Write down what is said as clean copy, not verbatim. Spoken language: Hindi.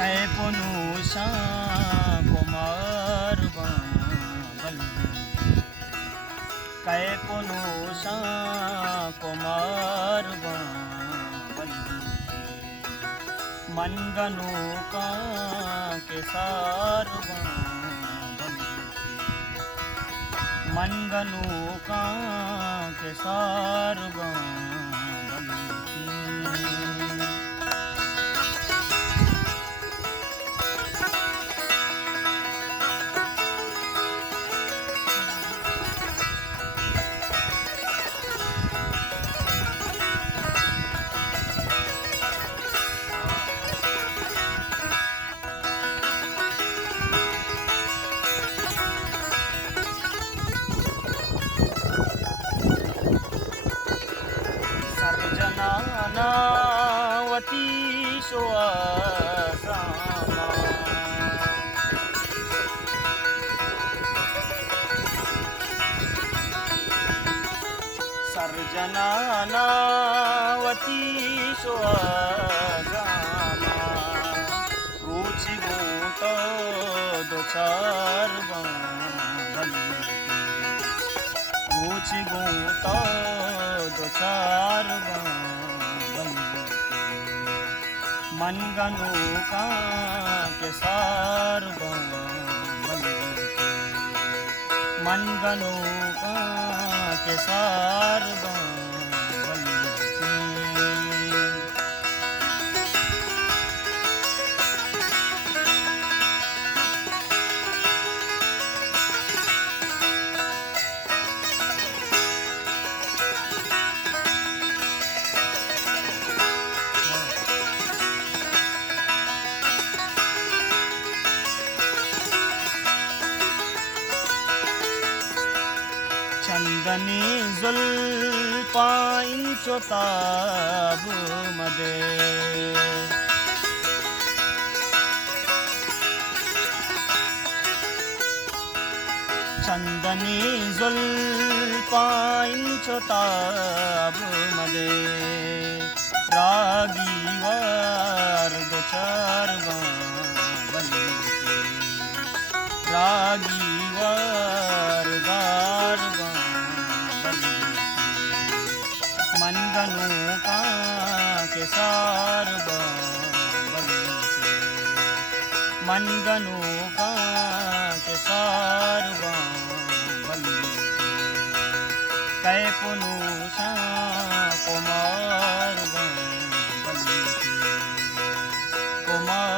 कै पुनुषा कुमार बल्लु कै पुनुषा कुमार बल्लु मनगनु का के सार मनगनु का के सार नानावती सोआसामा सर्जनानावती सोआसामा रुचि गोट दो चार रुचि गोट दो चार मनगनु का के सार मनगनु का के सार चंदनी जुल्फांचो ताबू मध्ये चंदनी जुल्फांचो ताबू मध्ये रागीवार दो चार रागीवार गार मनगनु का के सार मनगनु का के सार कै पुनुषा कुमार कुमार